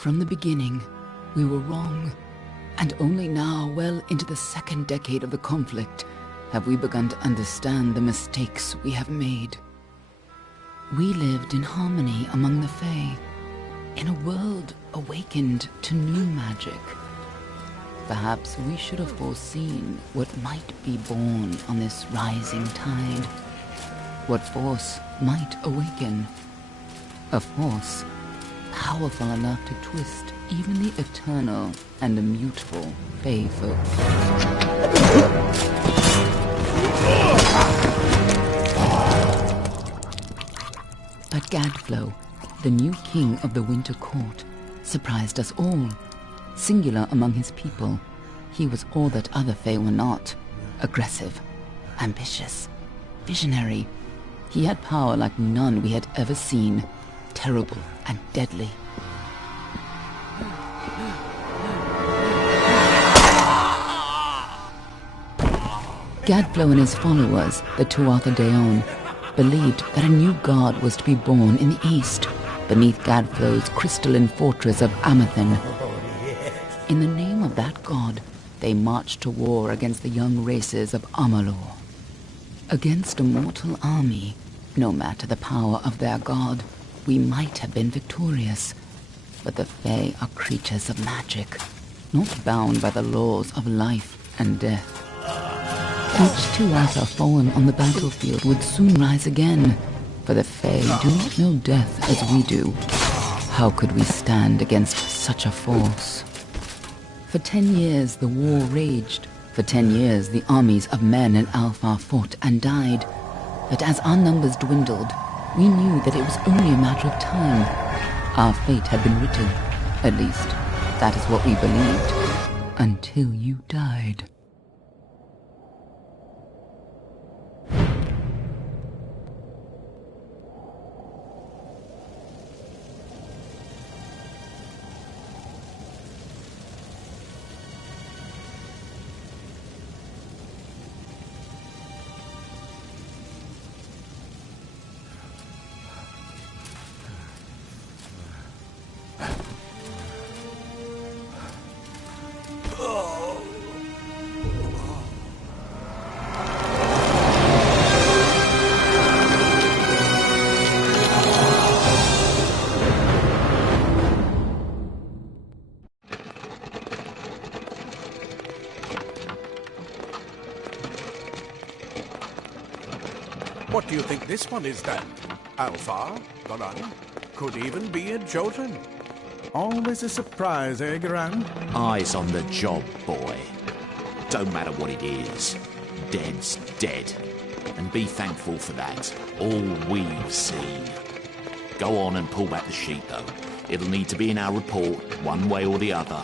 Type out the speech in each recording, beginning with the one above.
From the beginning, we were wrong. And only now, well into the second decade of the conflict, have we begun to understand the mistakes we have made. We lived in harmony among the Fae, in a world awakened to new magic. Perhaps we should have foreseen what might be born on this rising tide. What force might awaken. A force powerful enough to twist even the eternal and immutable Fae folk. But Gadflow, the new king of the Winter Court, surprised us all. Singular among his people, he was all that other Fae were not. Aggressive, ambitious, visionary. He had power like none we had ever seen. Terrible and deadly. Gadflow and his followers, the Tuatha Deon, believed that a new god was to be born in the east, beneath Gadflow's crystalline fortress of Amathen. In the name of that god, they marched to war against the young races of Amalur. Against a mortal army, no matter the power of their god, we might have been victorious. But the Fae are creatures of magic, not bound by the laws of life and death. Each Tuatha fallen on the battlefield would soon rise again, for the Fae do not know death as we do. How could we stand against such a force? For 10 years the war raged. For 10 years the armies of Men and Alpha fought and died. But as our numbers dwindled, we knew that it was only a matter of time. Our fate had been written. At least, that is what we believed. Until you died. What do you think this one is then? Alpha? Garan? Could even be a Jotun. Always a surprise, eh, Garan? Eyes on the job, boy. Don't matter what it is. Dead's dead. And be thankful for that. All we've seen. Go on and pull back the sheet, though. It'll need to be in our report, one way or the other.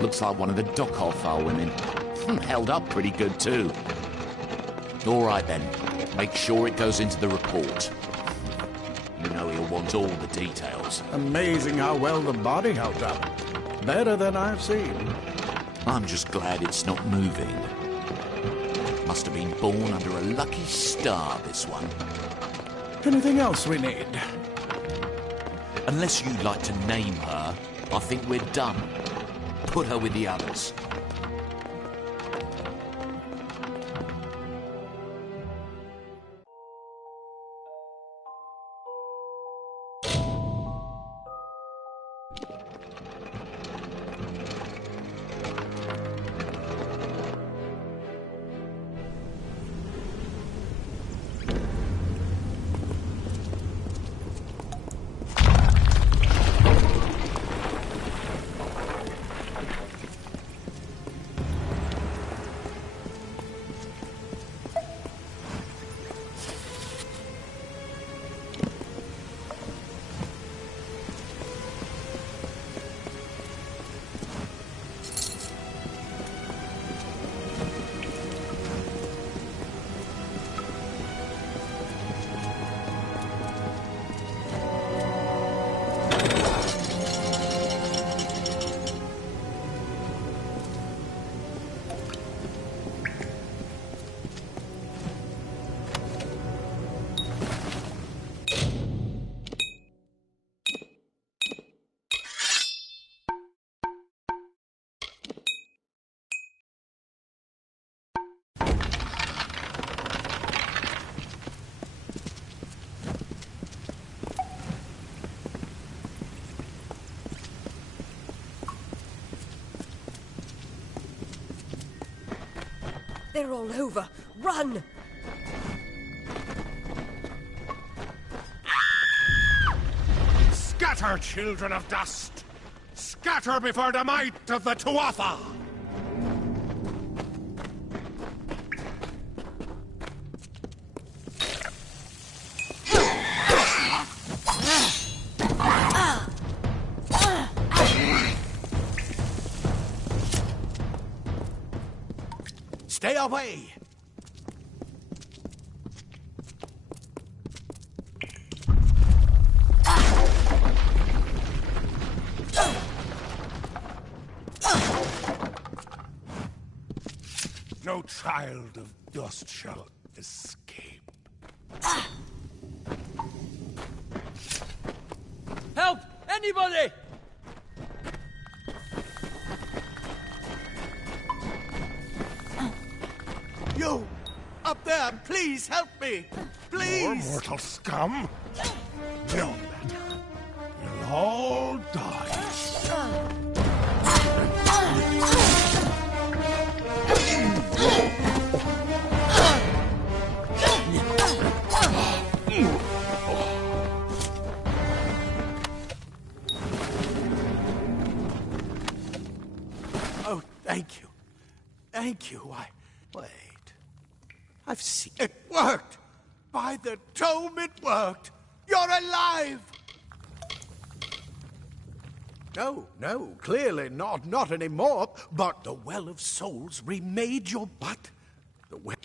Looks like one of the Dockhalfar women. Held up pretty good too. All right then, make sure it goes into the report. You know he'll want all the details. Amazing how well the body held up. Better than I've seen. I'm just glad it's not moving. Must have been born under a lucky star, this one. Anything else we need? Unless you'd like to name her, I think we're done. Put her with the others. They're all over. Run! Scatter, children of dust! Scatter before the might of the Tuatha! Stay away! No child of dust shall escape. Help! Anybody! You! Up there! Please help me! More Please! mortal scum? Know that. You'll all die. Oh, thank you. Thank you. Wait. I've seen it worked! By the tome, it worked! You're alive! No, clearly not anymore. But the Well of Souls remade your butt.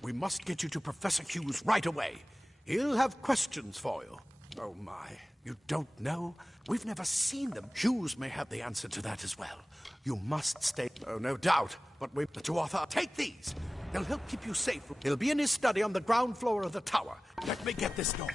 We must get you to Professor Hughes right away. He'll have questions for you. Oh my, you don't know? We've never seen them. Hughes may have the answer to that as well. You must stay. Oh, no doubt. But the Tuatha, take these. They'll help keep you safe. He'll be in his study on the ground floor of the tower. Let me get this door.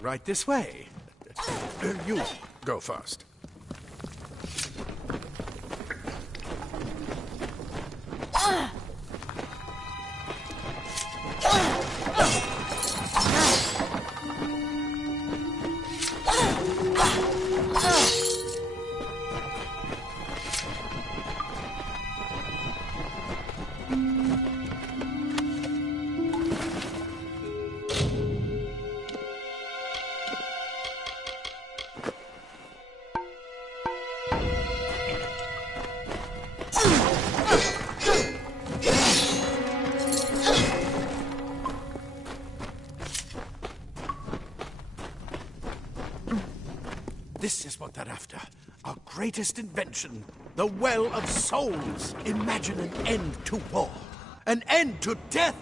Right this way. You go first. This is what they're after. Our greatest invention. The Well of Souls. Imagine an end to war. An end to death.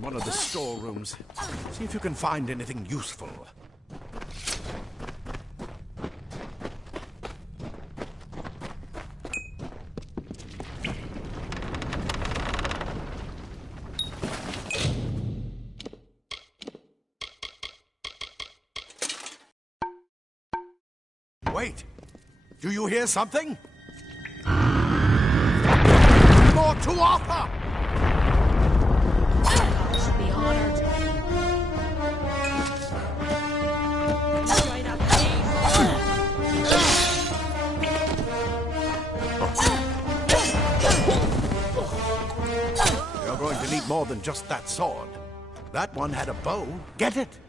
One of the storerooms. See if you can find anything useful. Wait! Do you hear something? More to Arthur! I should be honored. Straight up You're going to need more than just that sword. That one had a bow. Get it?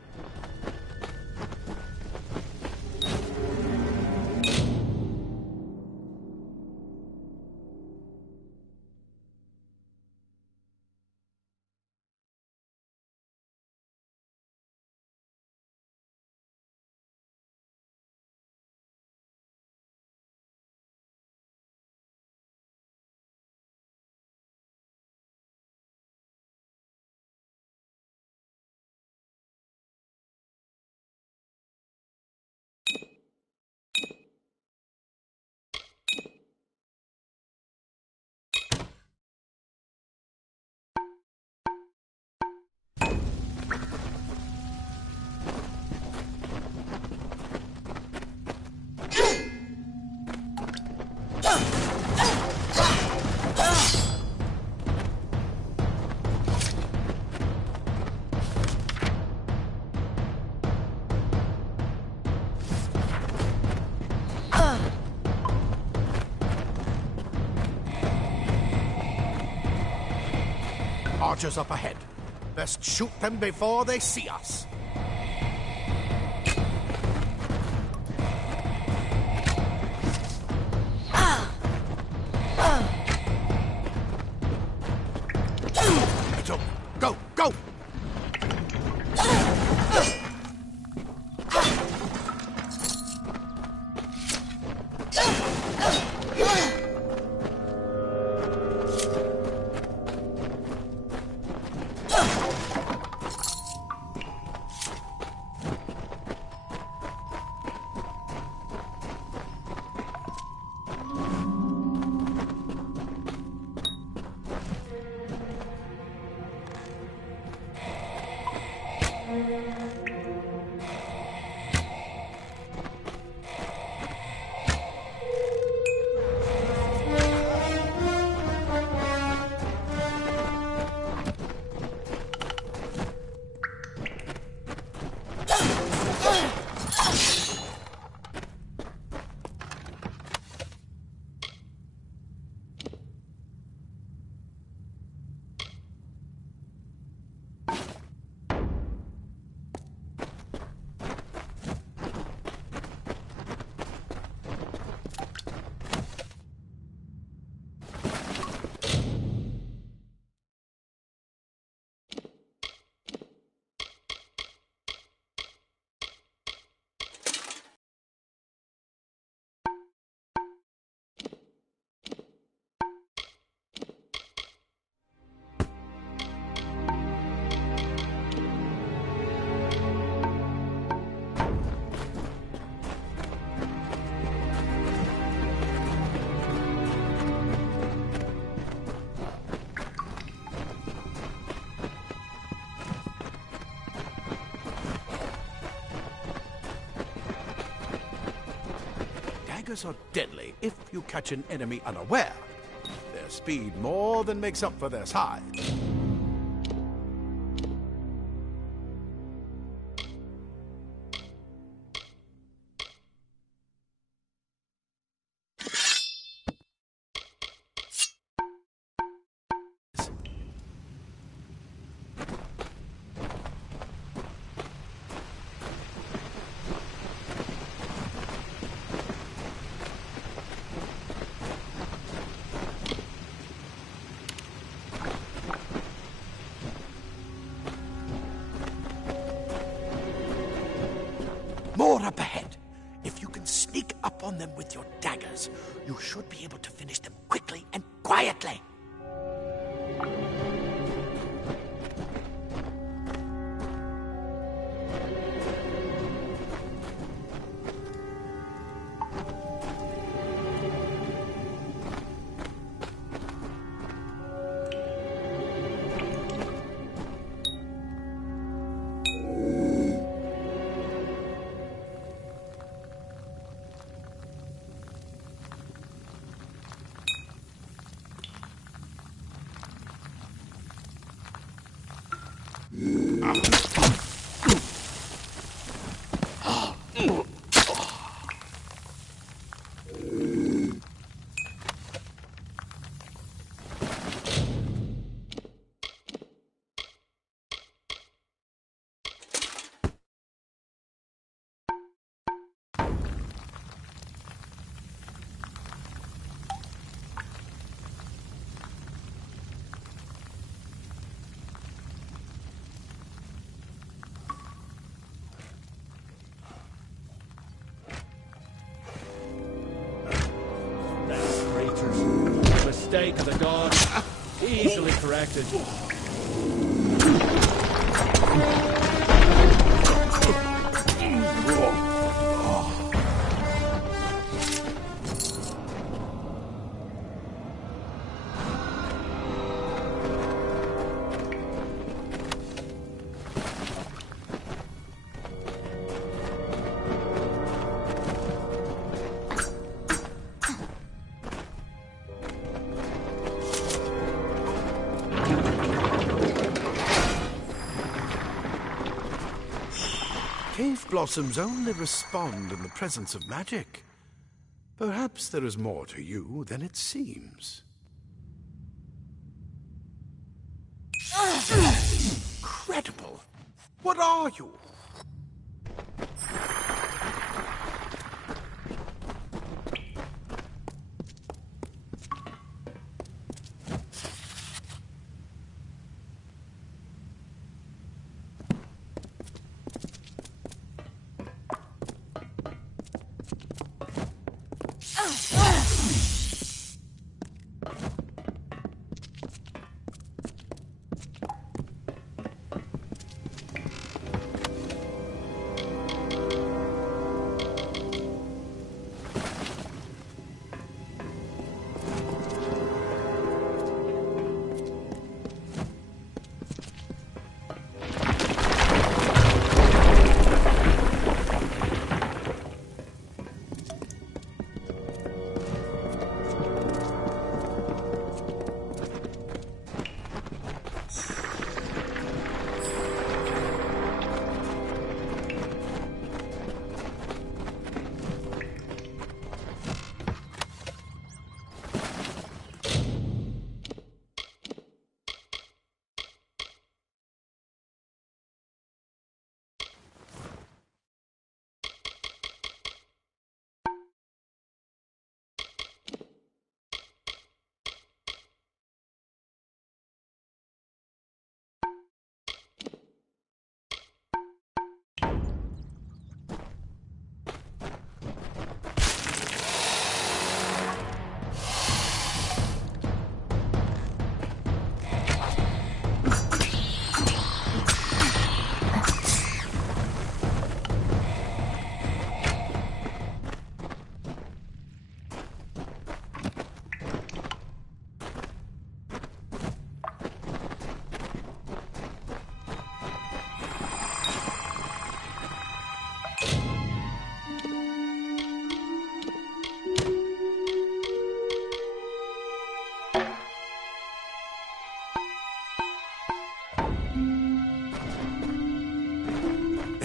Archers up ahead. Best shoot them before they see us. It's over. Go, go! Daggers are deadly if you catch an enemy unaware. Their speed more than makes up for their size. More up ahead. If you can sneak up on them with your daggers, you should be able to finish them quickly and quietly. Mistake of the gods, easily corrected. Cave blossoms only respond in the presence of magic. Perhaps there is more to you than it seems. Incredible! What are you?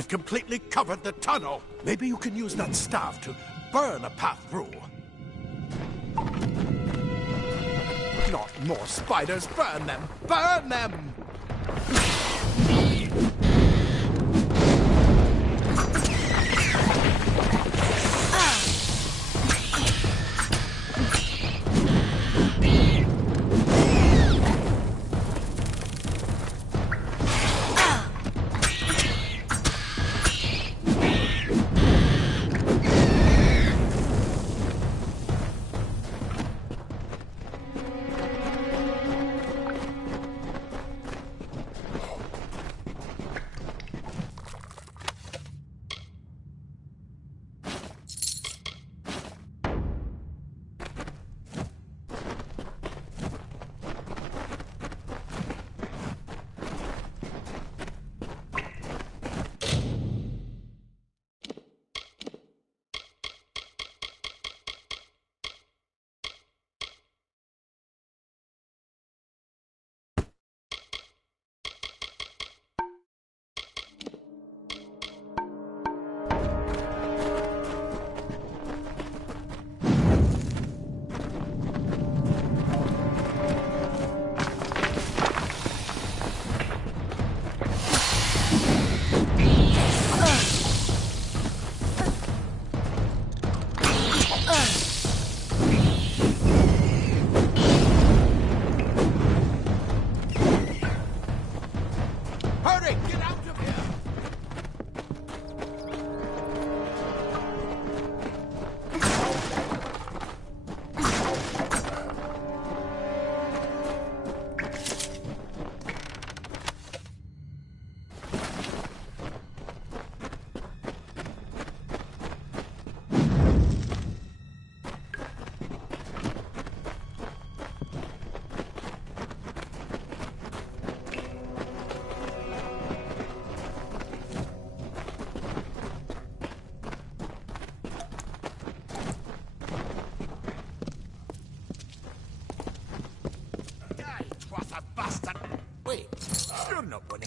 Completely covered the tunnel. Maybe you can use that staff to burn a path through. Not more spiders. Burn them. Burn them!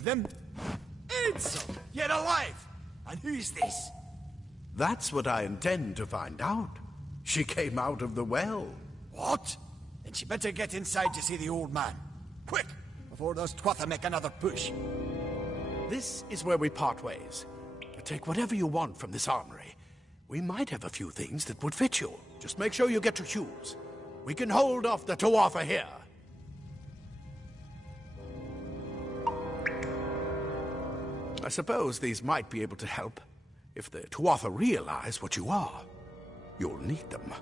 them? Ansel, yet alive! And who's this? That's what I intend to find out. She came out of the well. What? Then she better get inside to see the old man. Quick, before those twatha make another push. This is where we part ways. Take whatever you want from this armory. We might have a few things that would fit you. Just make sure you get to Hughes. We can hold off the Tuatha here. I suppose these might be able to help. If the Tuatha realize what you are, you'll need them.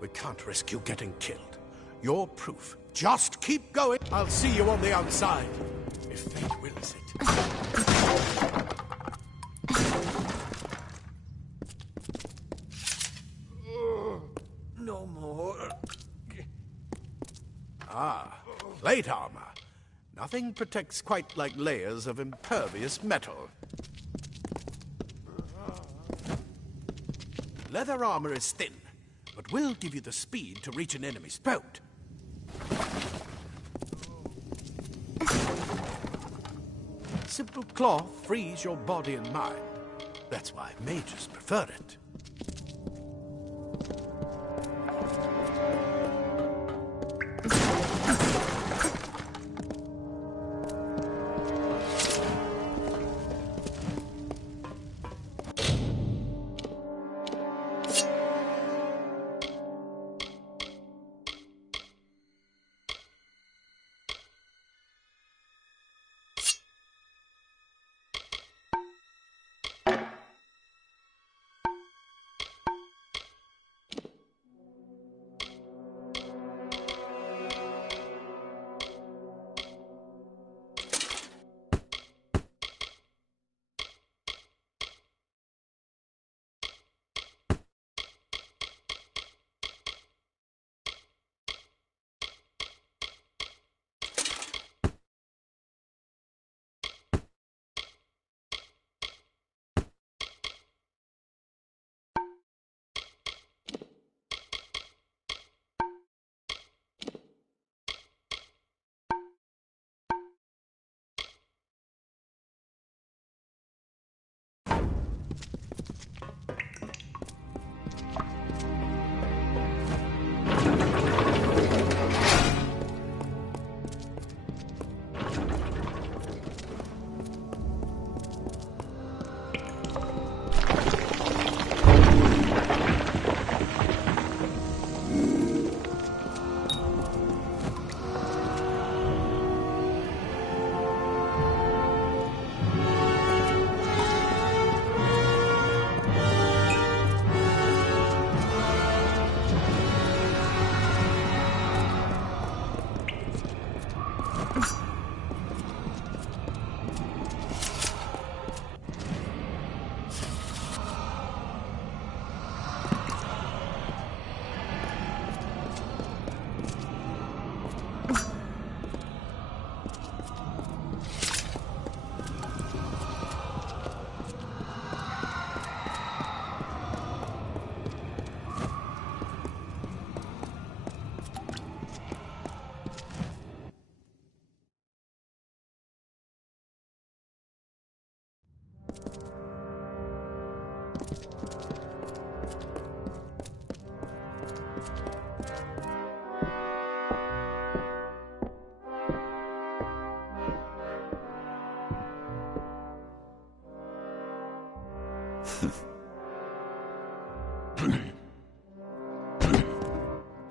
We can't risk you getting killed. You're proof. Just keep going. I'll see you on the outside, if fate wills it. No more. Ah, plate armor. Nothing protects quite like layers of impervious metal. Leather armor is thin, but will give you the speed to reach an enemy's boat. Simple cloth frees your body and mind. That's why mages prefer it.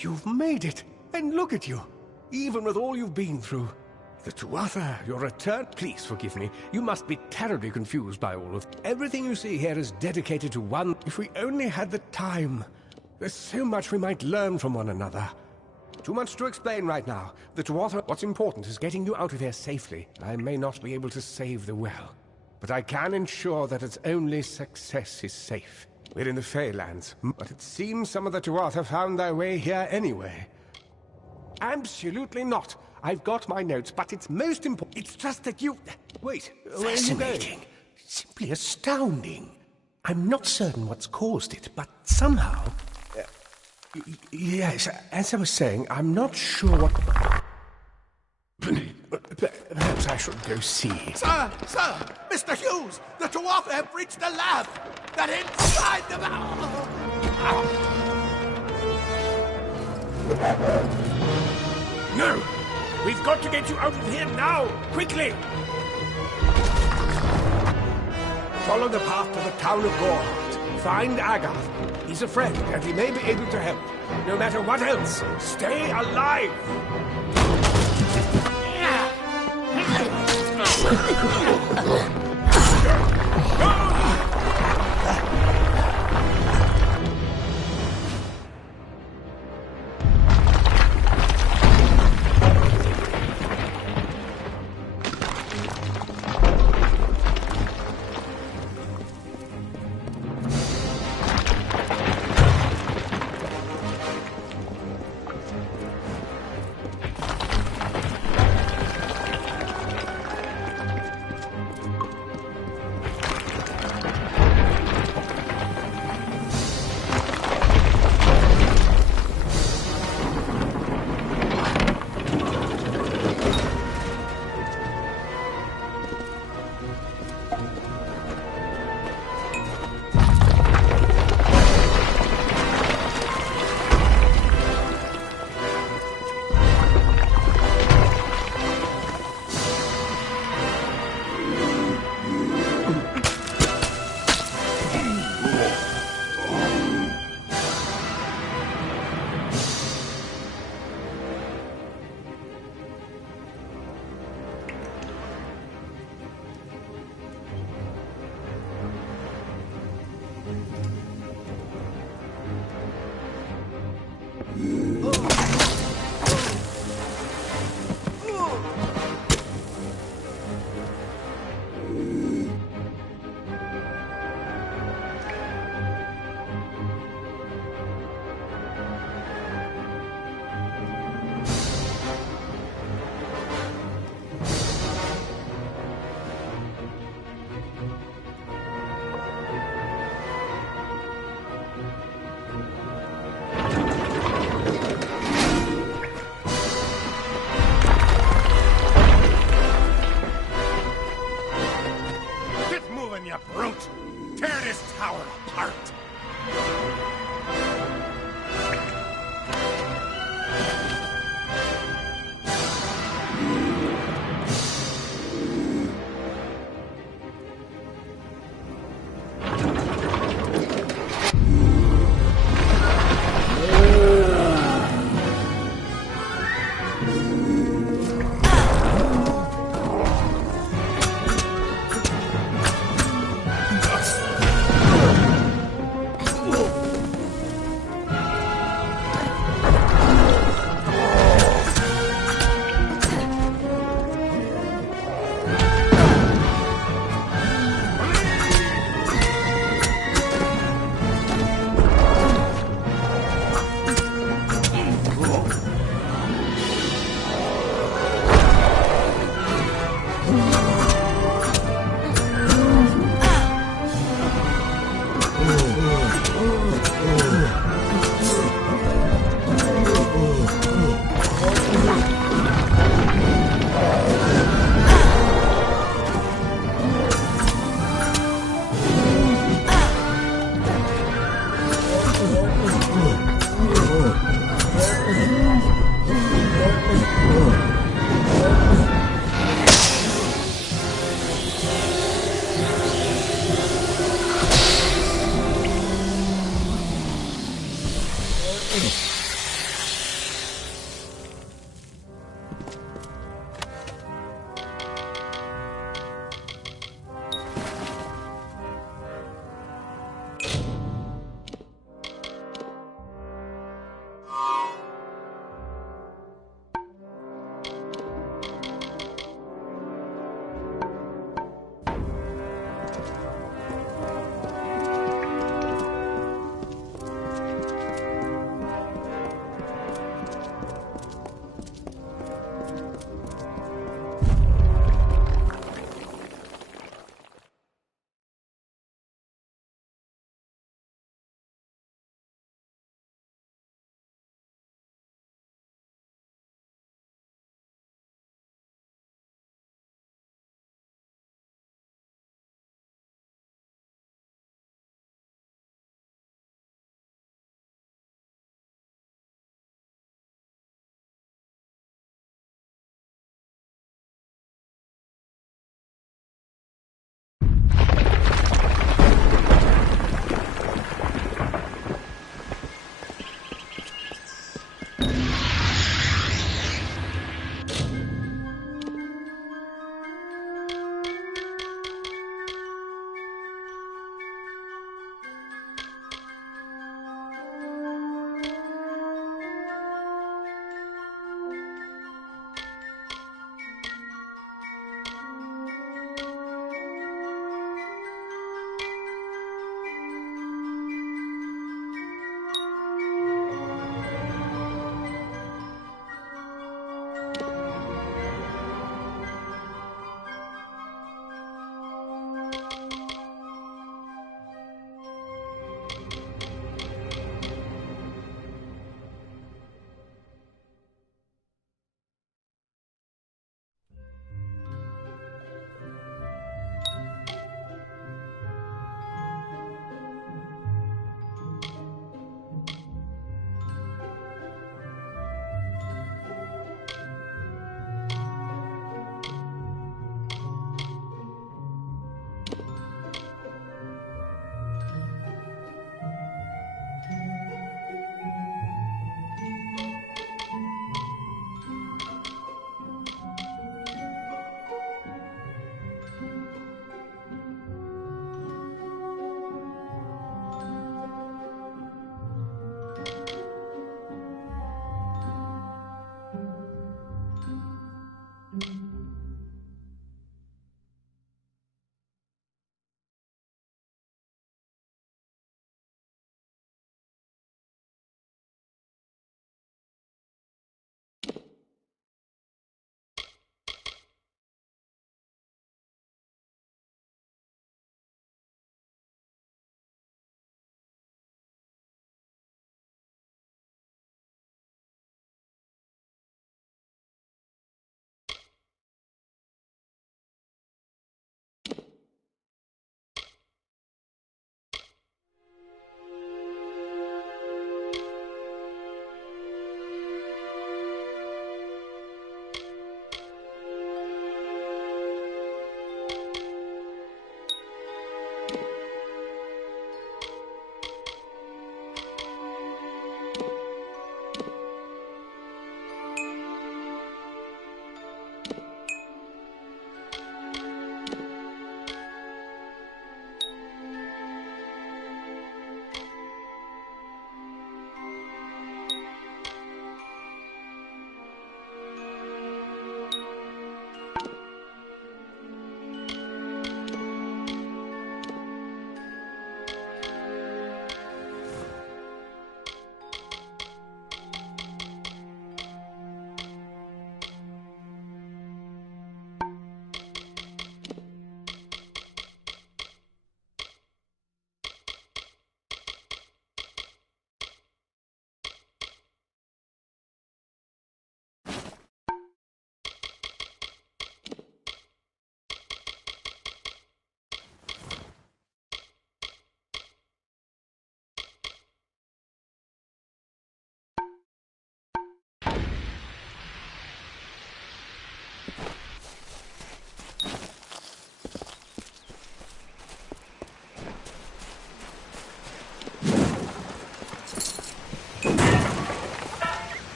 You've made it, and look at you, even with all you've been through. The Tuatha, your return. Please forgive me. You must be terribly confused by all of it. Everything you see here is dedicated to one. If we only had the time. There's so much we might learn from one another. Too much to explain right now. The Tuatha, what's important is getting you out of here safely. I may not be able to save the well, but I can ensure that its only success is safe. We're in the Feylands, but it seems some of the Tuatha found their way here anyway. Absolutely not. I've got my notes, but it's most important. It's just that you... Wait, where are you going? Simply astounding. I'm not certain what's caused it, but somehow... Yes, as I was saying, I'm not sure what... Perhaps I should go see. Sir! Mr. Hughes! The Tuatha have reached the lab! They're inside the No! We've got to get you out of here now! Quickly! Follow the path to the town of Gorhart. Find Agath. He's a friend, and he may be able to help. No matter what else, stay alive!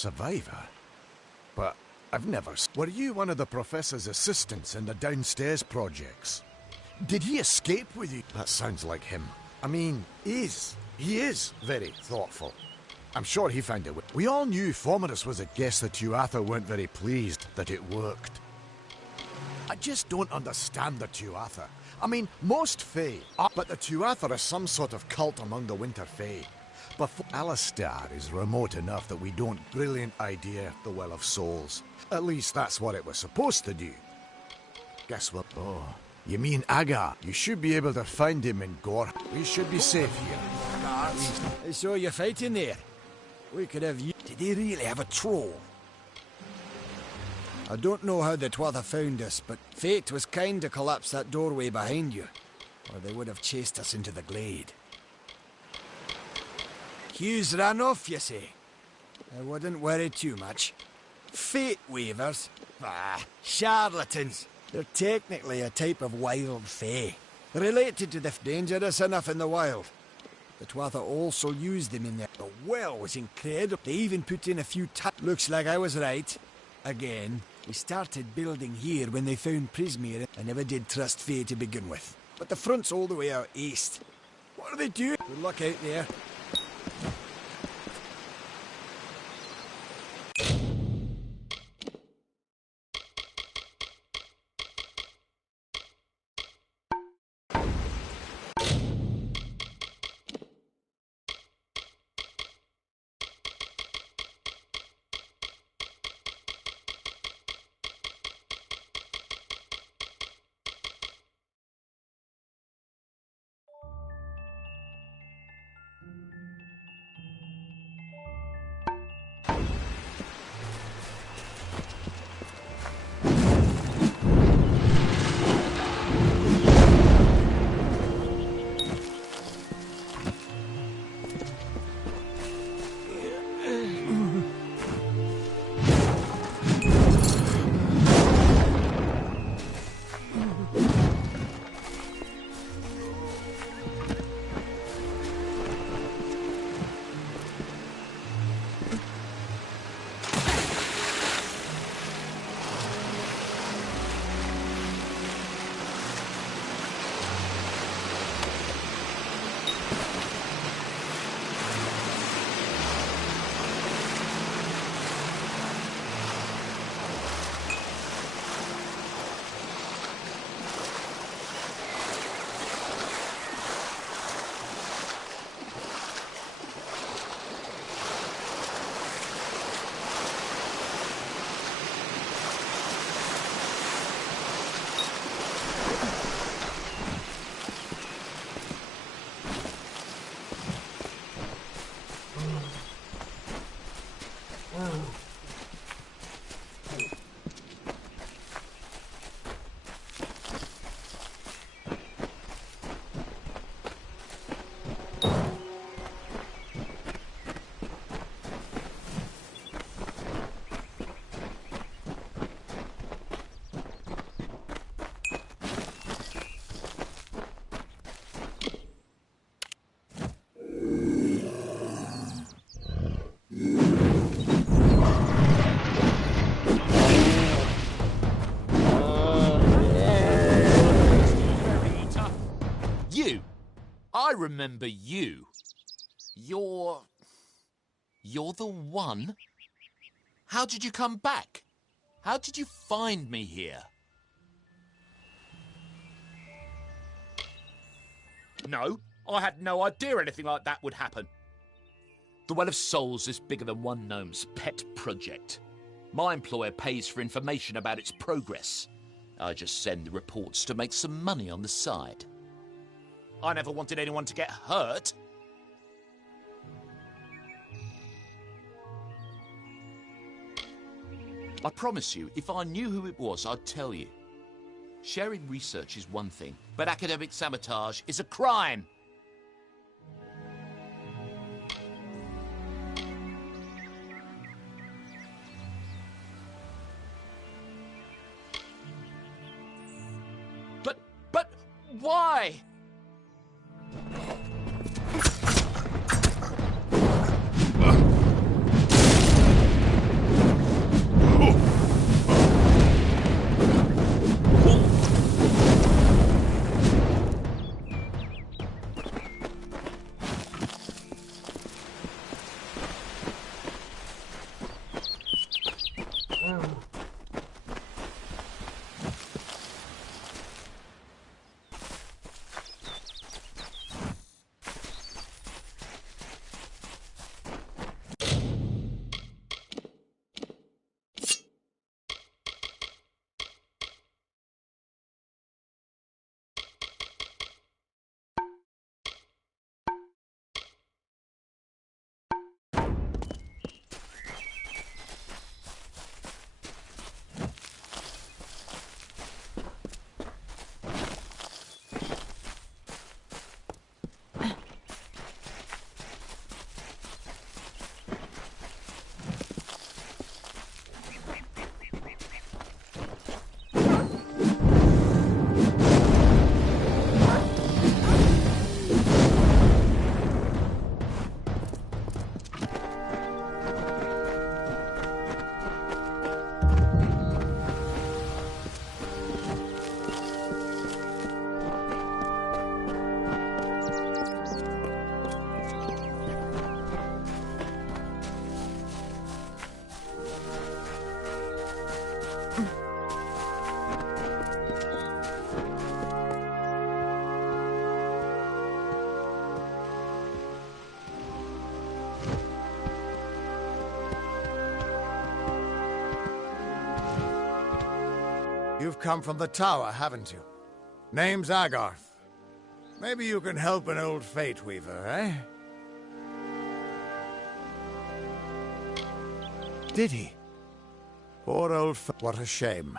survivor? But I've never... Were you one of the professor's assistants in the downstairs projects? Did he escape with you? That sounds like him. I mean, he is very thoughtful. I'm sure he found it. We all knew Fomerus was a guest that Tuatha weren't very pleased that it worked. I just don't understand the Tuatha. I mean, most Fae, but the Tuatha are some sort of cult among the Winter Fae. But Alistar is remote enough that we don't... Brilliant idea, the Well of Souls. At least that's what it was supposed to do. Guess what? Oh, you mean Agar? You should be able to find him in Gore. We should be safe here. Guards, I saw you fighting there. We could have you... Did he really have a troll? I don't know how the Tuatha found us, but fate was kind to collapse that doorway behind you, or they would have chased us into the glade. Hughes ran off, you say? I wouldn't worry too much. Fate weavers? Ah, charlatans. They're technically a type of wild fae, related to the dangerous enough in the wild. The Tuatha also used them in there. The well was incredible. They even put in a few Looks like I was right. Again. We started building here when they found Prismere. I never did trust Fae to begin with. But the front's all the way out east. What are they doing? Good luck out there. I remember you. You're the one? How did you come back? How did you find me here? No, I had no idea anything like that would happen. The Well of Souls is bigger than one gnome's pet project. My employer pays for information about its progress. I just send the reports to make some money on the side. I never wanted anyone to get hurt. I promise you, if I knew who it was, I'd tell you. Sharing research is one thing, but academic sabotage is a crime. But why? You've come from the tower, haven't you? Name's Agarth. Maybe you can help an old Fate Weaver, eh? Did he? Poor old what a shame.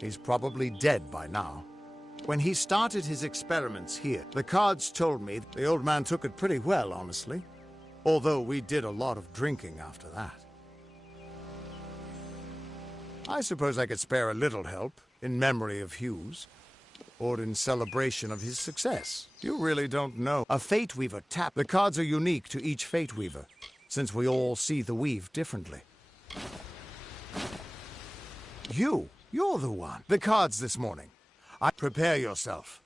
He's probably dead by now. When he started his experiments here, the cards told me the old man took it pretty well, honestly. Although we did a lot of drinking after that. I suppose I could spare a little help, in memory of Hughes. Or in celebration of his success. You really don't know. A Fate Weaver tap. The cards are unique to each Fate Weaver, since we all see the weave differently. You're the one. The cards this morning. Prepare yourself.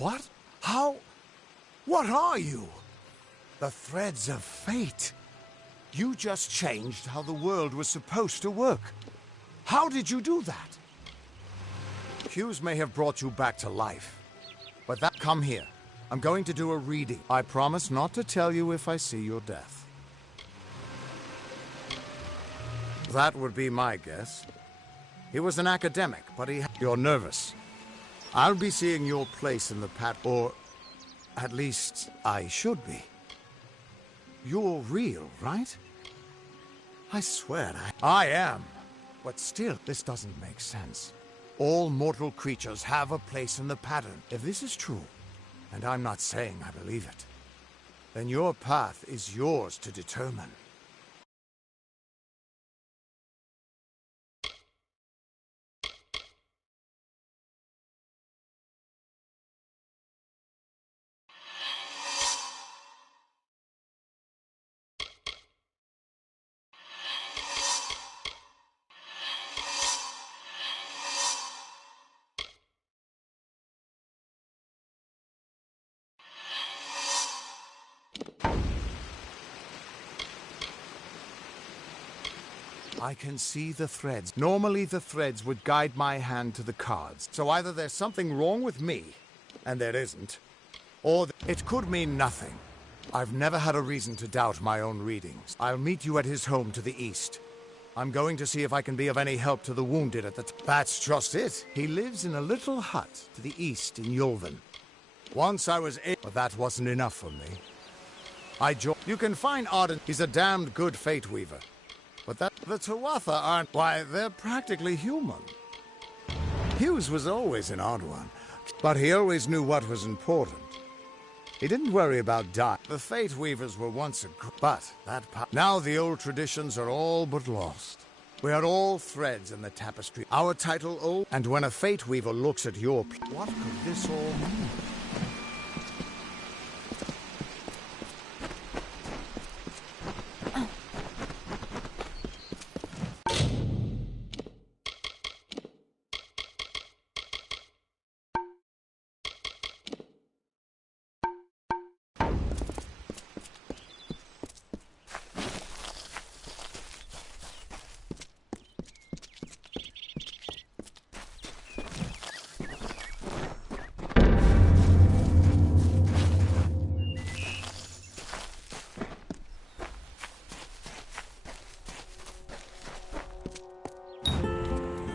What? How? What are you? The threads of fate. You just changed how the world was supposed to work. How did you do that? Hughes may have brought you back to life. But that... Come here. I'm going to do a reading. I promise not to tell you if I see your death. That would be my guess. He was an academic, but You're nervous. I'll be seeing your place in the or at least I should be. You're real, right? I swear I am. But still, this doesn't make sense. All mortal creatures have a place in the pattern. If this is true, and I'm not saying I believe it, then your path is yours to determine. I can see the threads. Normally the threads would guide my hand to the cards. So either there's something wrong with me, and there isn't, or it could mean nothing. I've never had a reason to doubt my own readings. I'll meet you at his home to the east. I'm going to see if I can be of any help to the wounded at the That's just it. He lives in a little hut to the east in Yulven. Once I was but that wasn't enough for me. You can find Arden. He's a damned good Fate Weaver. But the Tuatha aren't... Why, they're practically human. Hughes was always an odd one, but he always knew what was important. He didn't worry about dying. The Fate Weavers were once a but now the old traditions are all but lost. We are all threads in the tapestry. Our title old, and when a Fate Weaver looks at your... What could this all mean?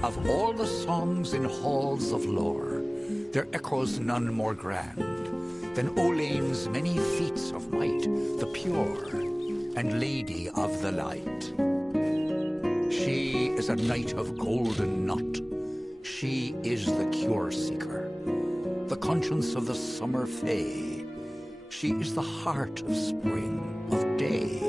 Of all the songs in halls of lore, there echoes none more grand than Olane's many feats of might, the pure and lady of the light. She is a knight of golden knot. She is the cure seeker, the conscience of the summer fae. She is the heart of spring, of day.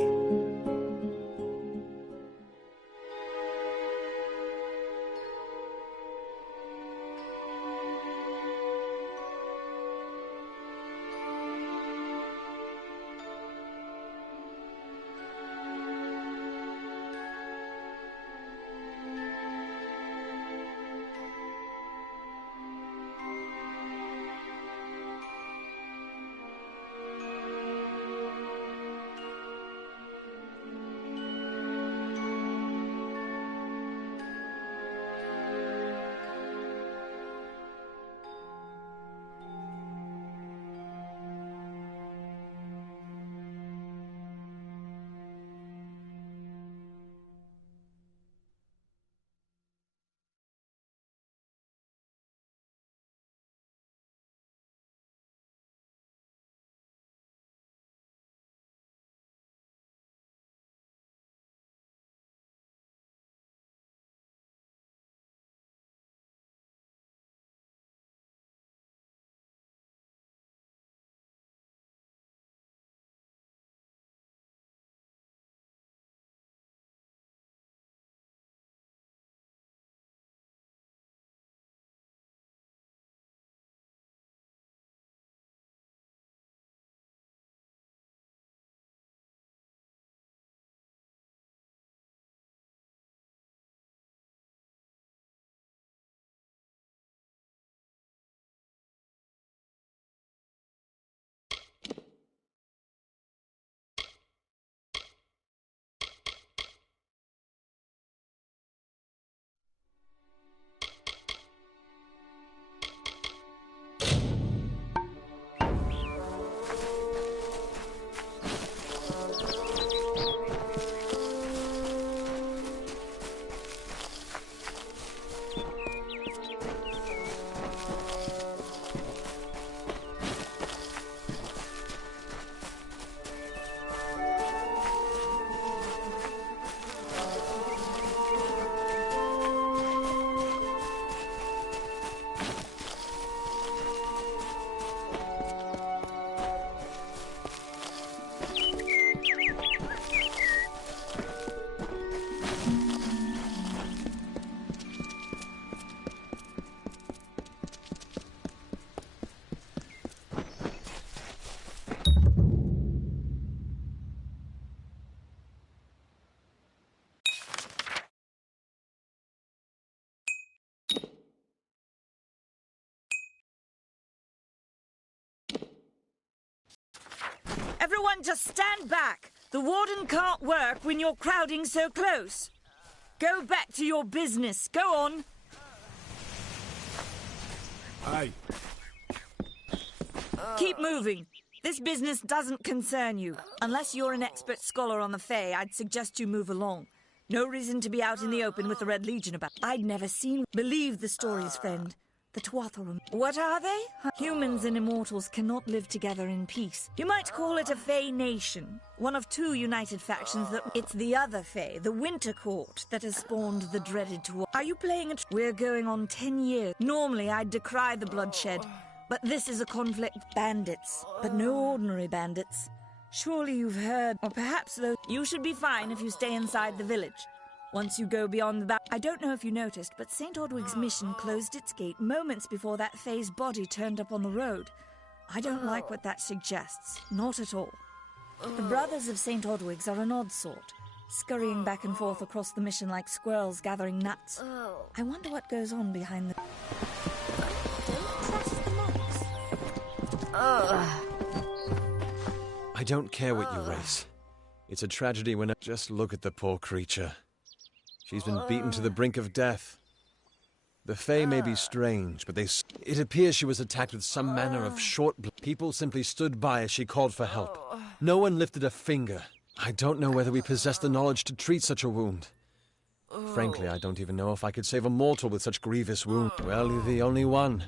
Everyone just stand back. The warden can't work when you're crowding so close. Go back to your business. Go on. Aye. Keep moving. This business doesn't concern you. Unless you're an expert scholar on the Fae, I'd suggest you move along. No reason to be out in the open with the Red Legion about. I'd never seen. Believe the stories, friend. The Tuatha. What are they? Humans and immortals cannot live together in peace. You might call it a Fae nation. One of two united factions that... It's the other Fae, the Winter Court, that has spawned the dreaded Tuatha. Are you playing it? We're going on 10 years. Normally, I'd decry the bloodshed. But this is a conflict. Bandits. But no ordinary bandits. Surely you've heard... Or perhaps, though, you should be fine if you stay inside the village. Once you go beyond the I don't know if you noticed, but St. Ordwig's mission closed its gate moments before that Fae's body turned up on the road. I don't like what that suggests. Not at all. The Brothers of St. Ordwig's are an odd sort, scurrying back and forth across the mission like squirrels gathering nuts. I wonder what goes on behind the... Don't trust the monks. I don't care what you race. It's a tragedy when... Just look at the poor creature. She's been beaten to the brink of death. The Fae may be strange, but it appears she was attacked with some manner of short... People simply stood by as she called for help. No one lifted a finger. I don't know whether we possess the knowledge to treat such a wound. Frankly, I don't even know if I could save a mortal with such grievous wounds. Well, you're the only one.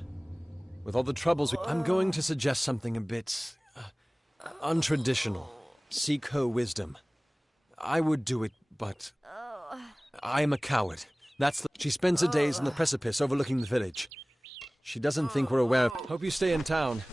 With all the troubles, I'm going to suggest something a bit untraditional. Seek her wisdom. I would do it, but I am a coward. She spends her days on the precipice overlooking the village. She doesn't think we're aware of... Hope you stay in town.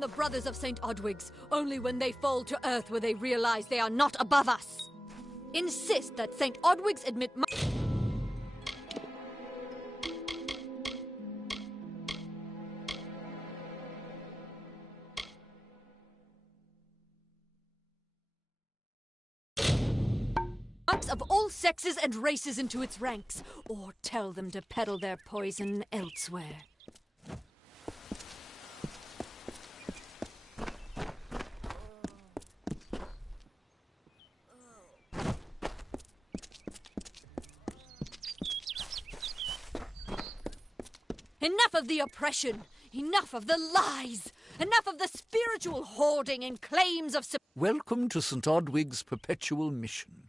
the brothers of St. Odwig's. Only when they fall to earth will they realize they are not above us. Insist that St. Odwig's admit monks of all sexes and races into its ranks, or tell them to peddle their poison elsewhere. Enough of the oppression! Enough of the lies! Enough of the spiritual hoarding and claims of... Welcome to St. Odwig's perpetual mission.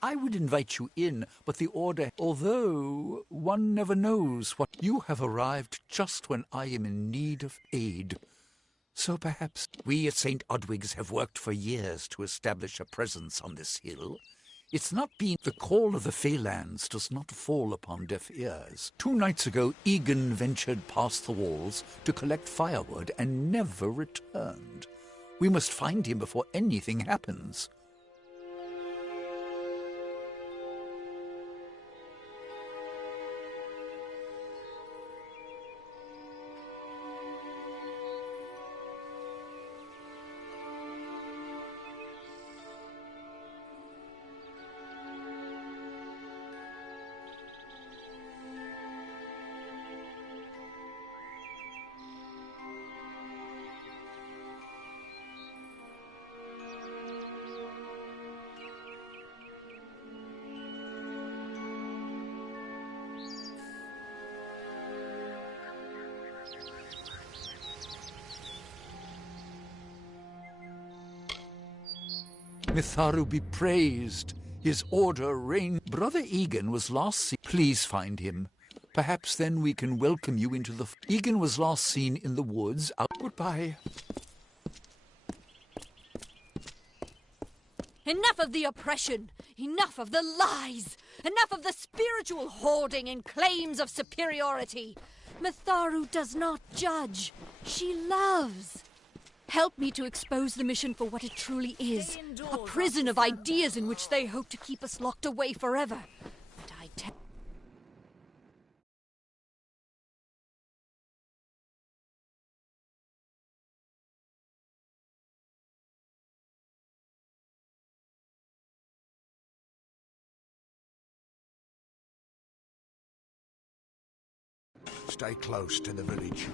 I would invite you in, but the order... Although one never knows what... You have arrived just when I am in need of aid. So perhaps... We at St. Odwig's have worked for years to establish a presence on this hill. It's not been... The call of the Feylands does not fall upon deaf ears. 2 nights ago, Egan ventured past the walls to collect firewood and never returned. We must find him before anything happens. Mitharu be praised. His order reigns. Brother Egan was last seen. Please find him. Perhaps then we can welcome you into the... Egan was last seen in the woods. Goodbye. Enough of the oppression! Enough of the lies! Enough of the spiritual hoarding and claims of superiority! Mitharu does not judge. She loves. Help me to expose the mission for what it truly is. A prison of ideas in which they hope to keep us locked away forever. But I tell... Stay close to the village.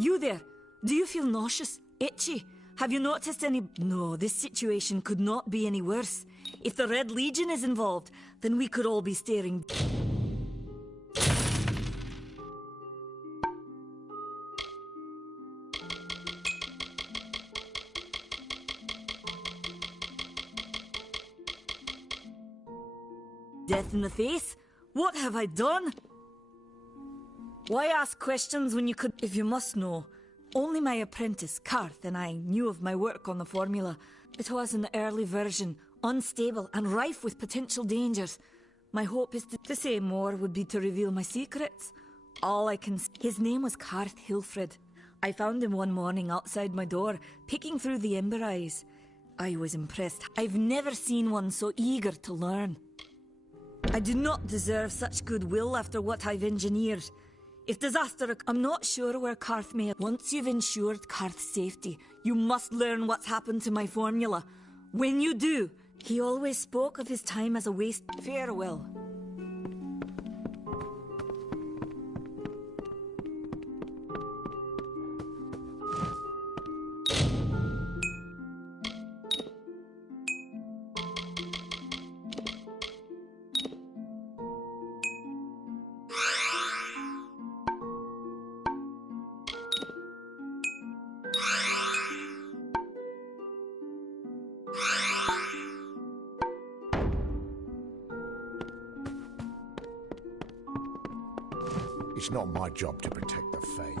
You there? Do you feel nauseous? Itchy? Have you noticed any... No, this situation could not be any worse. If the Red Legion is involved, then we could all be staring... death in the face? What have I done? Why ask questions when you could... If you must know, only my apprentice, Karth, and I knew of my work on the formula. It was an early version, unstable and rife with potential dangers. My hope is to say more would be to reveal my secrets. All I can... His name was Karth Hilfred. I found him one morning outside my door, picking through the ember eyes. I was impressed. I've never seen one so eager to learn. I do not deserve such goodwill after what I've engineered. If disaster... I'm not sure where Karth may... Once you've ensured Karth's safety, you must learn what's happened to my formula. When you do, he always spoke of his time as a waste... Farewell. It's not my job to protect the Fae.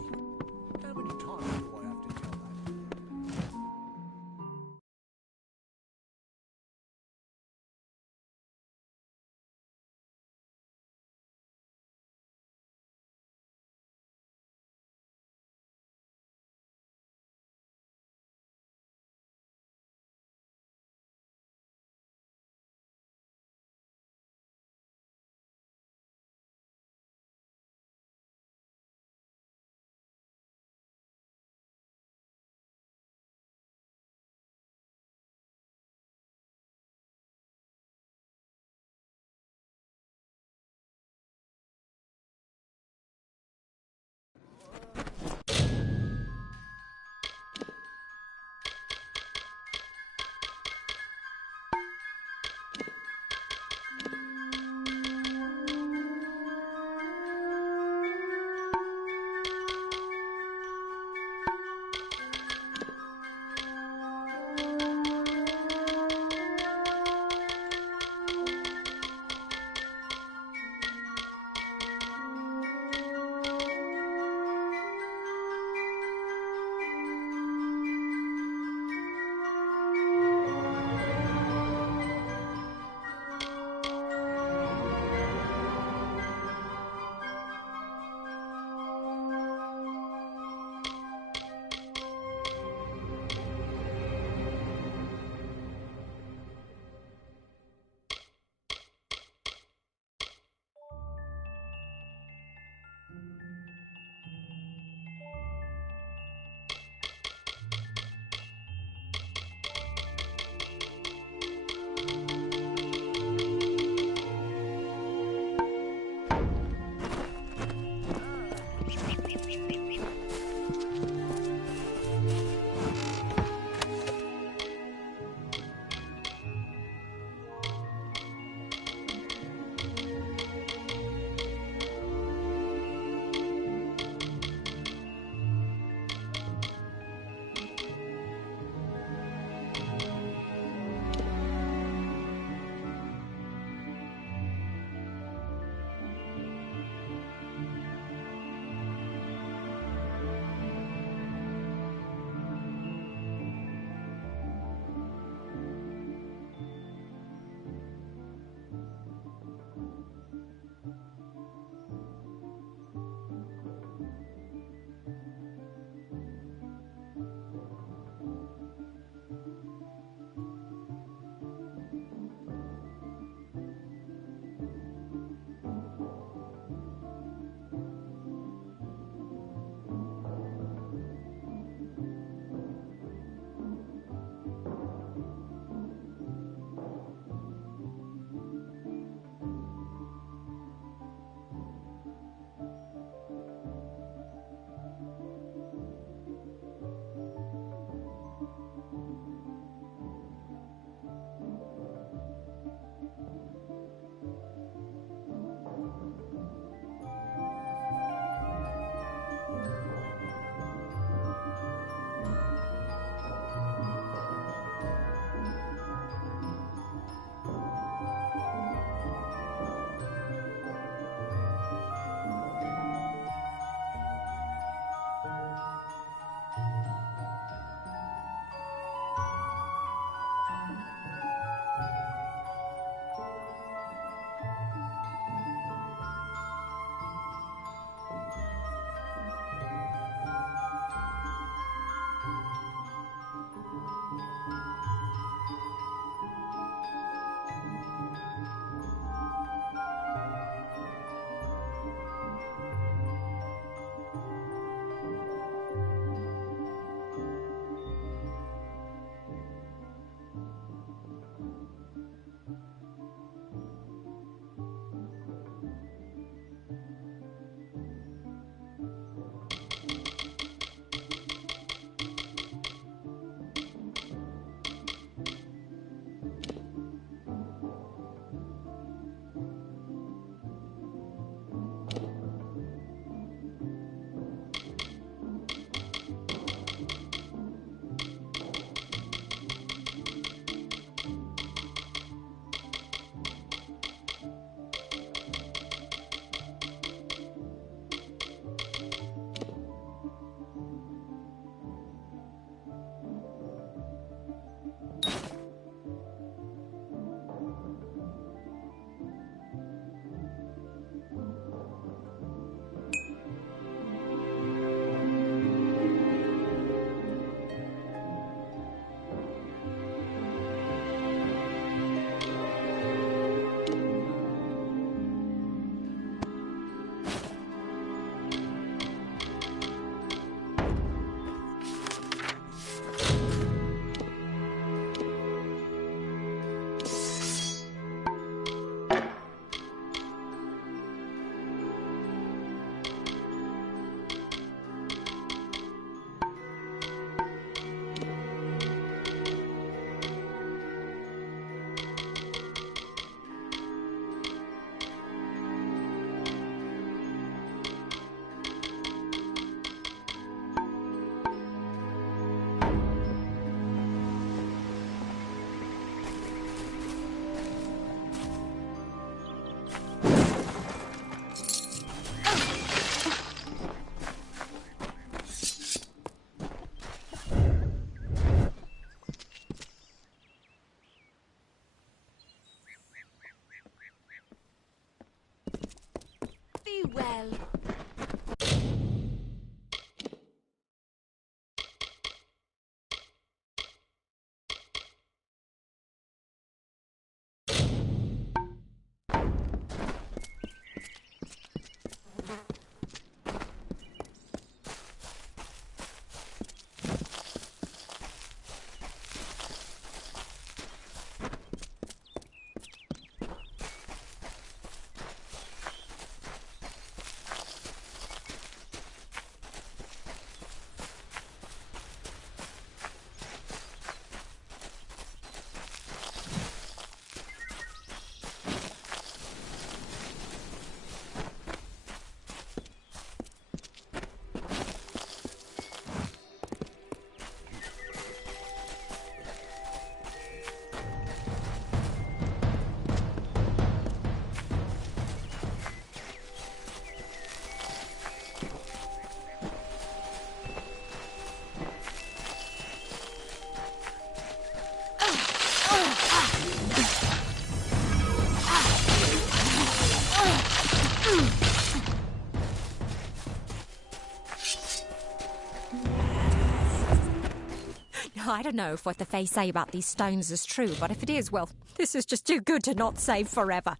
I don't know if what the Fae say about these stones is true, but if it is, well, this is just too good to not save forever.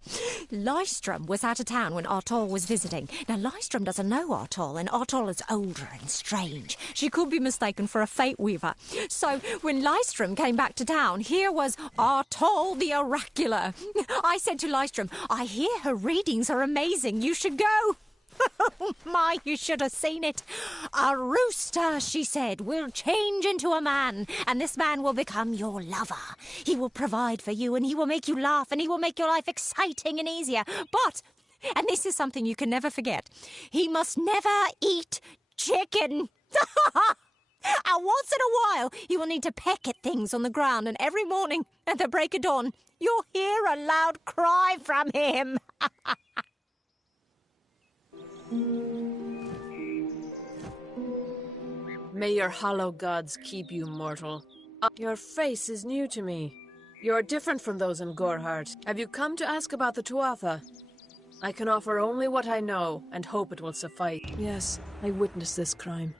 Lystrom was out of town when Artol was visiting. Now, Lystrom doesn't know Artol, and Artol is older and strange. She could be mistaken for a Fate Weaver. So, when Lystrom came back to town, here was Artol the Oracular. I said to Lystrom, I hear her readings are amazing. You should go. Oh, my, you should have seen it. A rooster, she said, will change into a man, and this man will become your lover. He will provide for you, and he will make you laugh, and he will make your life exciting and easier. But, and this is something you can never forget, he must never eat chicken. And once in a while, you will need to peck at things on the ground, and every morning at the break of dawn, you'll hear a loud cry from him. May your hollow gods keep you mortal. Your face is new to me. You're different from those in Gorhart. Have you come to ask about the Tuatha? I can offer only what I know, and hope it will suffice. Yes, I witnessed this crime.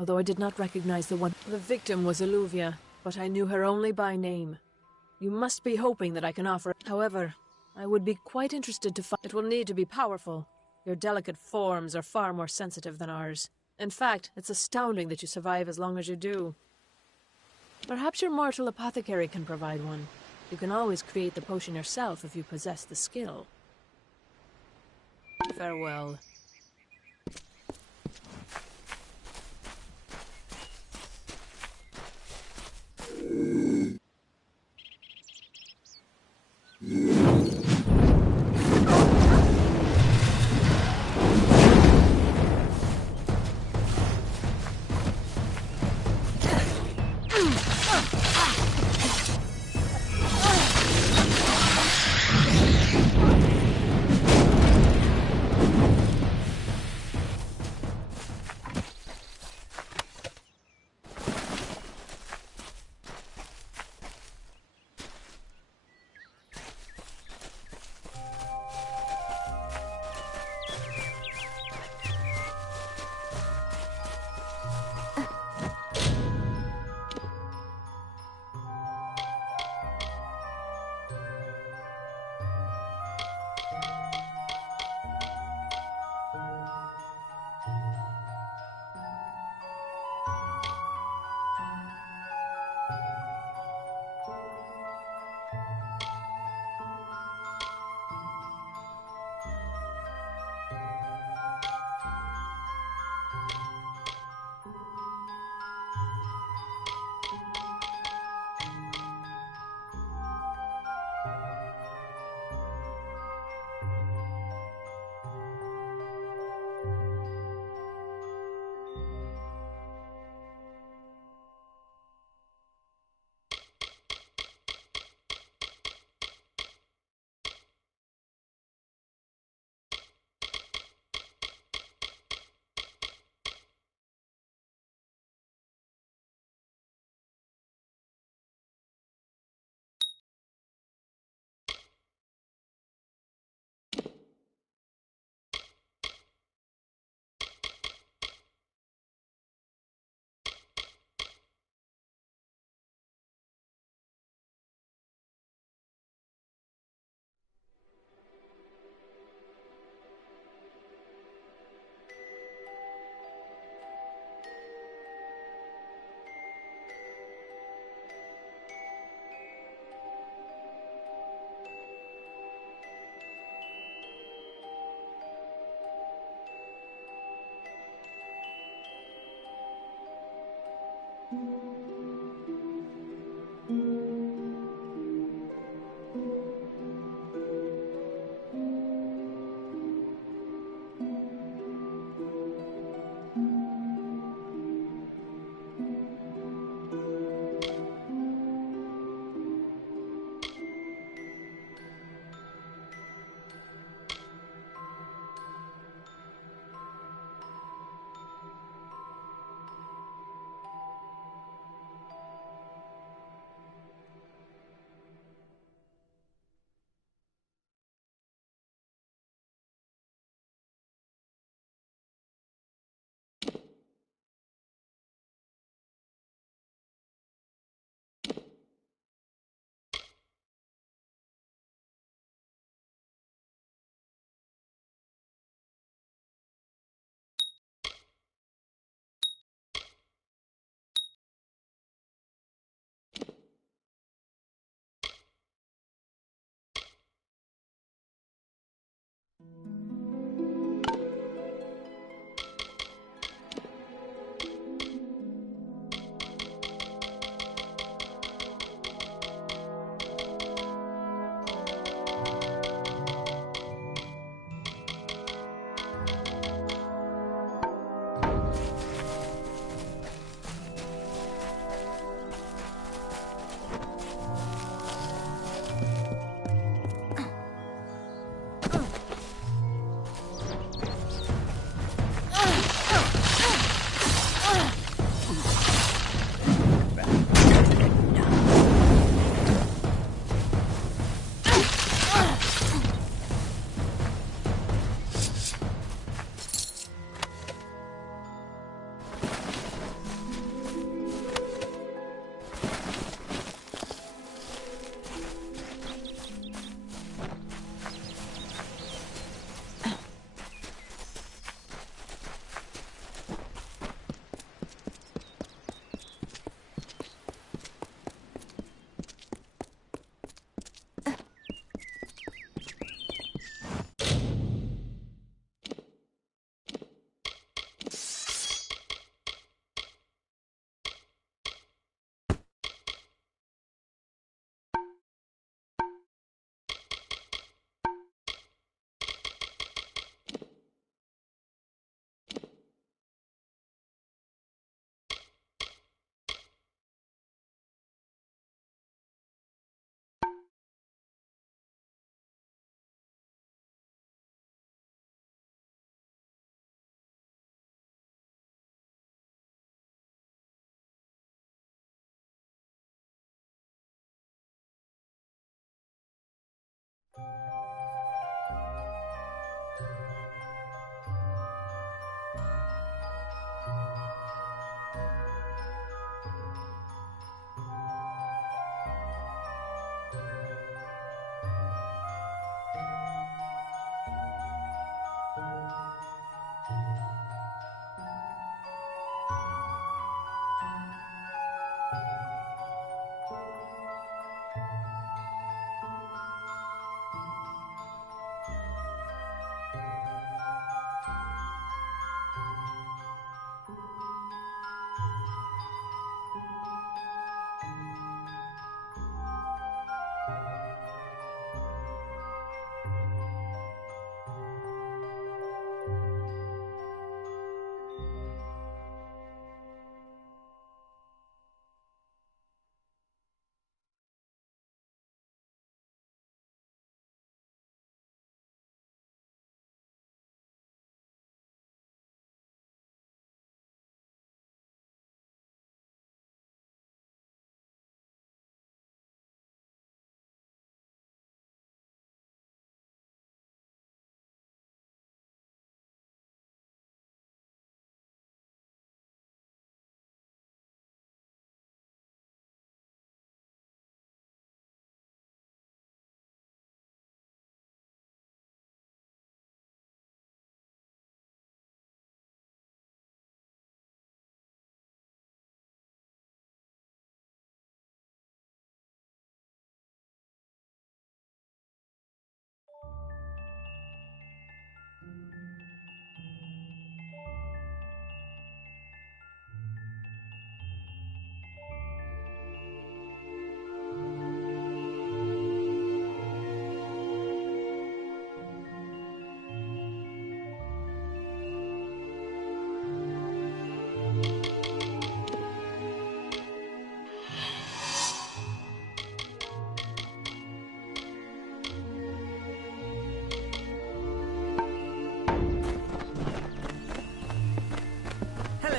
Although I did not recognize the one. The victim was Illuvia, but I knew her only by name. You must be hoping that I can offer. However, I would be quite interested to find. It will need to be powerful. Your delicate forms are far more sensitive than ours. In fact, it's astounding that you survive as long as you do. Perhaps your mortal apothecary can provide one. You can always create the potion yourself if you possess the skill. Farewell.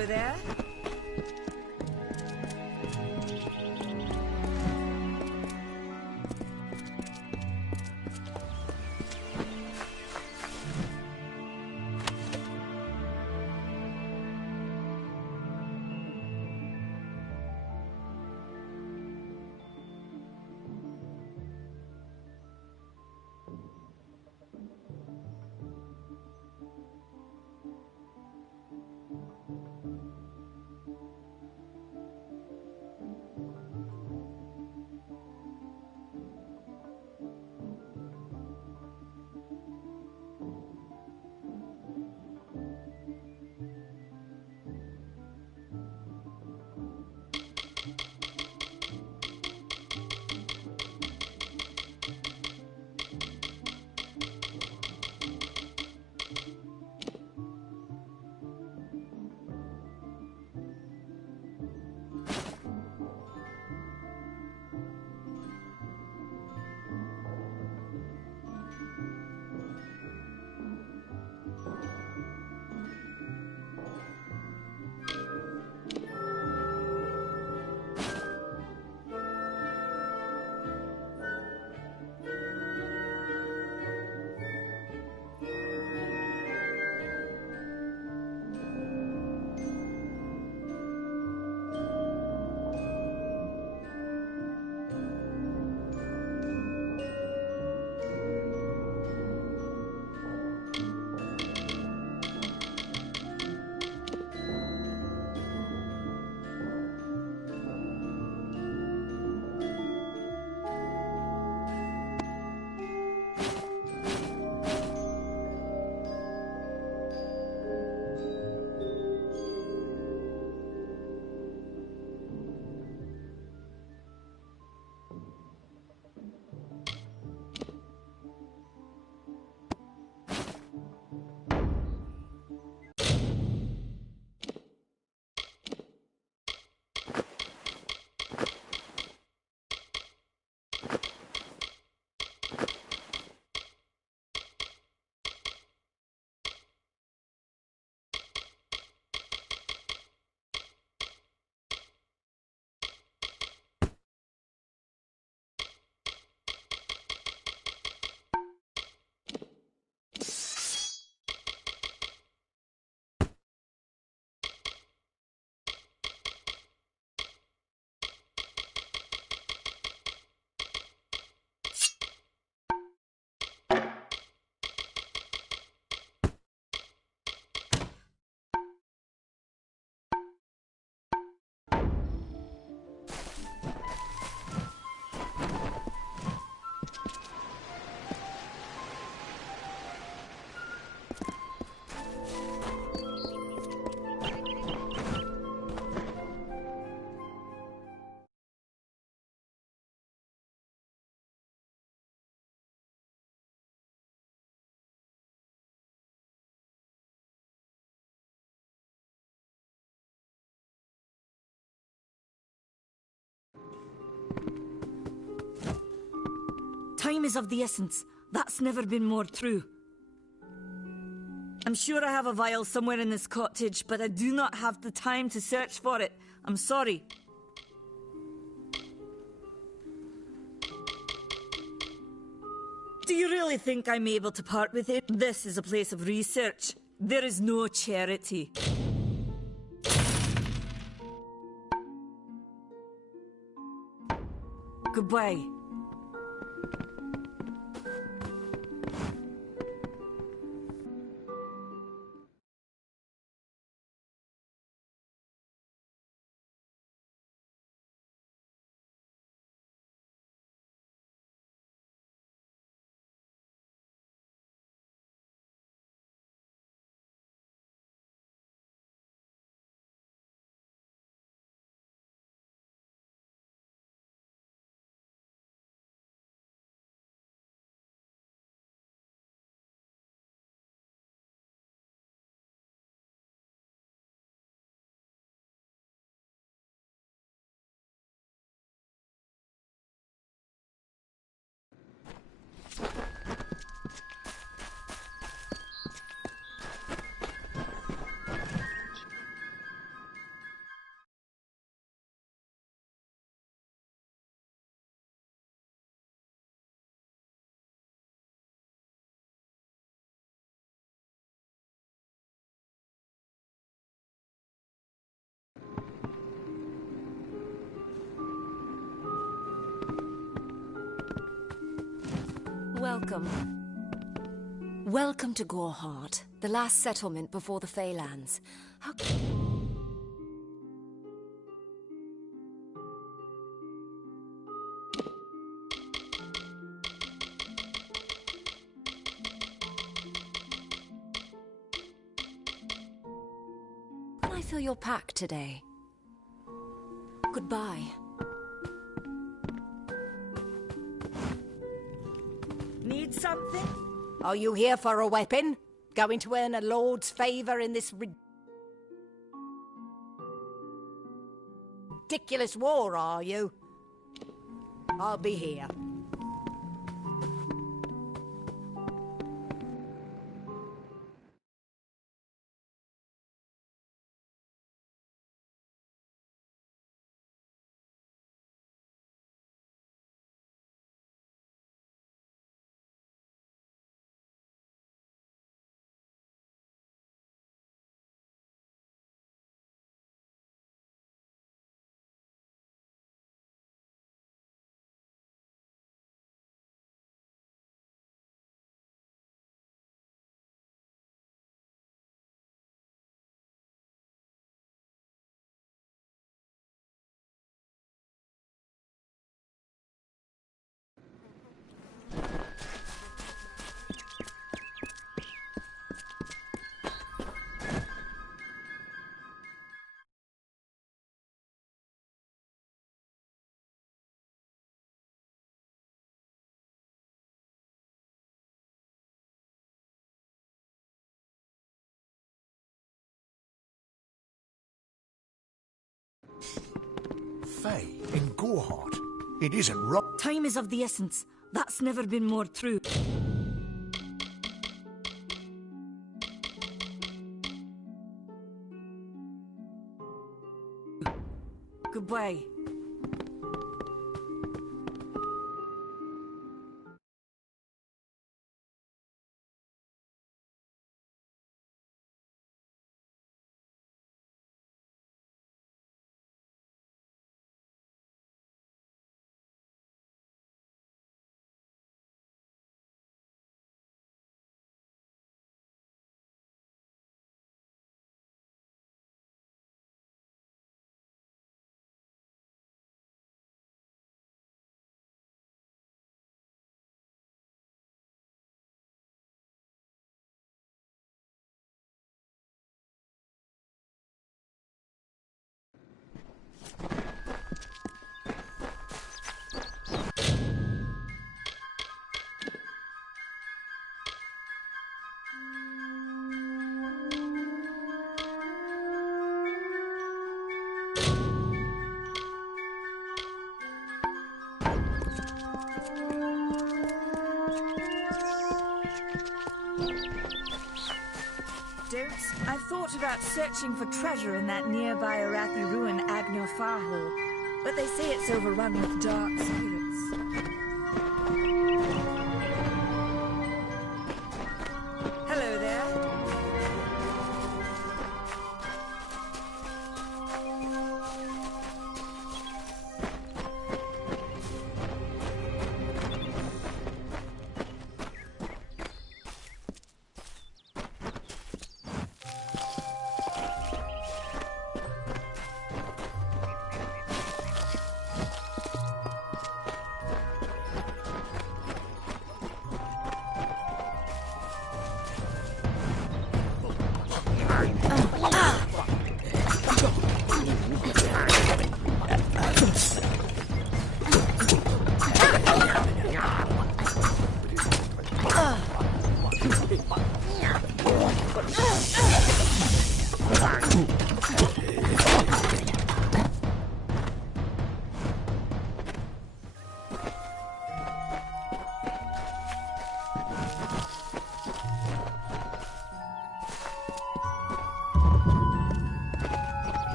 Hello there. Time is of the essence. That's never been more true. I'm sure I have a vial somewhere in this cottage, but I do not have the time to search for it. I'm sorry. Do you really think I'm able to part with it? This is a place of research. There is no charity. Goodbye. Welcome. Welcome to Goreheart, the last settlement before the Feylands. How... Can I fill your pack today? Goodbye. Need something? Are you here for a weapon? Going to earn a lord's favour in this ridiculous war, are you? I'll be here. Faye, in Goreheart. It isn't right. Time is of the essence. That's never been more true. Goodbye. I've thought about searching for treasure in that nearby Arathi ruin Agnor Farhole, but they say it's overrun with dark spirits. Hello there.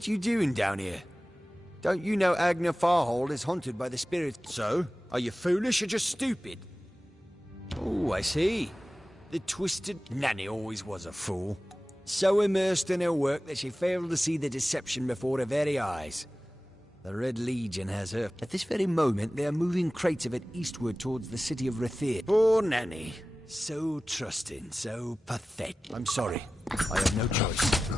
What you doing down here? Don't you know Agner Farhold is haunted by the spirits? So? Are you foolish or just stupid? Oh, I see. The twisted Nanny always was a fool. So immersed in her work that she failed to see the deception before her very eyes. The Red Legion has her. At this very moment, they are moving crates of it eastward towards the city of Rathir. Poor Nanny. So trusting, so pathetic. I'm sorry. I have no choice.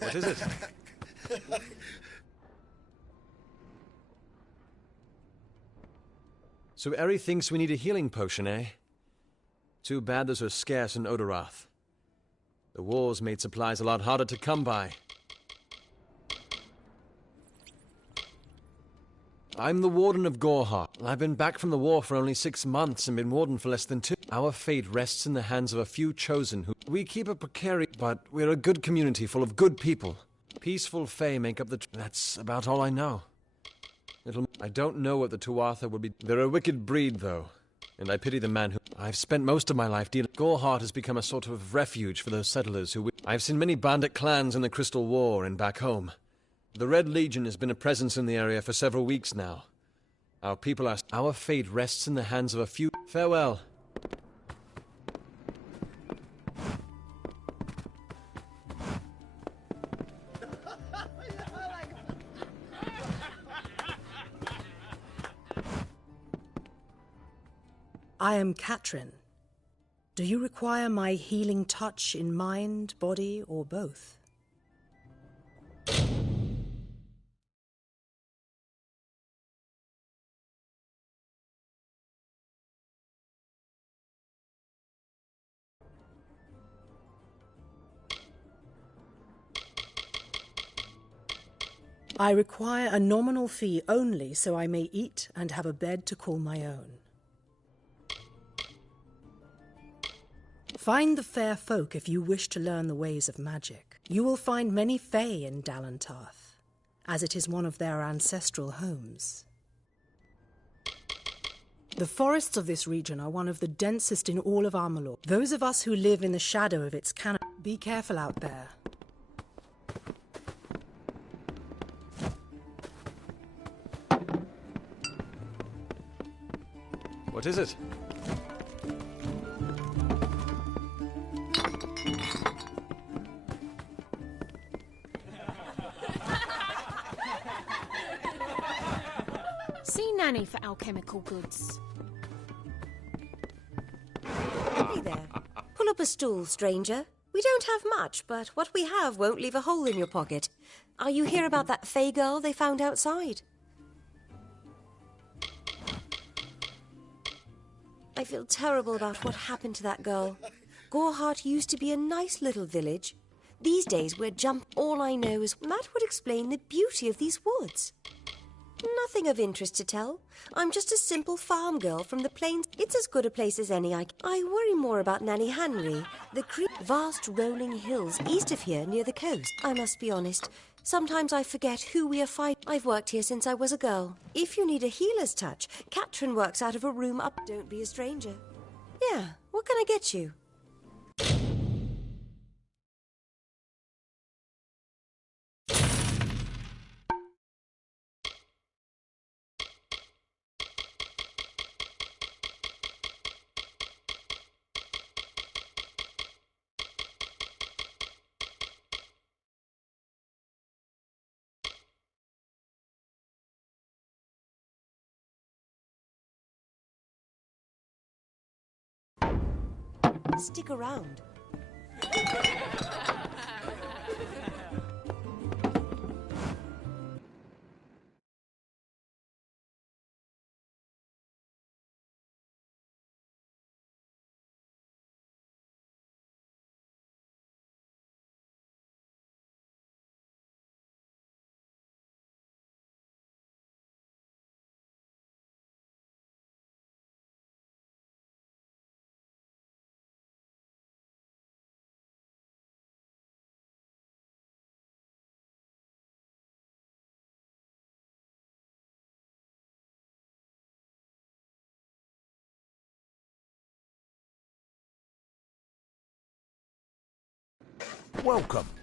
What is it? So Eri thinks we need a healing potion, eh? Too bad those are scarce in Odorath. The wars made supplies a lot harder to come by. I'm the Warden of Gorhart. I've been back from the war for only 6 months and been Warden for less than 2. Our fate rests in the hands of a few chosen who... We keep a precarious... But we're a good community full of good people. Peaceful Fae make up the... That's about all I know. I don't know what the Tuatha would be... They're a wicked breed, though. And I pity the man who... I've spent most of my life dealing... Gorhart has become a sort of refuge for those settlers who... I've seen many bandit clans in the Crystal War and back home. The Red Legion has been a presence in the area for several weeks now. Our people are... Our fate rests in the hands of a few... Farewell. I am Katrin. Do you require my healing touch in mind, body, or both? I require a nominal fee only so I may eat and have a bed to call my own. Find the fair folk if you wish to learn the ways of magic. You will find many Fae in Dalantarth, as it is one of their ancestral homes. The forests of this region are one of the densest in all of Amalur. Those of us who live in the shadow of its canopy, be careful out there. What is it? See Nanny for alchemical goods. Hey there. Pull up a stool, stranger. We don't have much, but what we have won't leave a hole in your pocket. Are you here about that Fae girl they found outside? I feel terrible about what happened to that girl. Gorhart used to be a nice little village. These days we're all I know is that would explain the beauty of these woods. Nothing of interest to tell. I'm just a simple farm girl from the plains. It's as good a place as any. I worry more about Nanny Henry, the vast rolling hills east of here near the coast. I must be honest. Sometimes I forget who we are fighting. I've worked here since I was a girl. If you need a healer's touch, Katrin works out of a room up. Don't be a stranger. Yeah, what can I get you? Stick around. Welcome.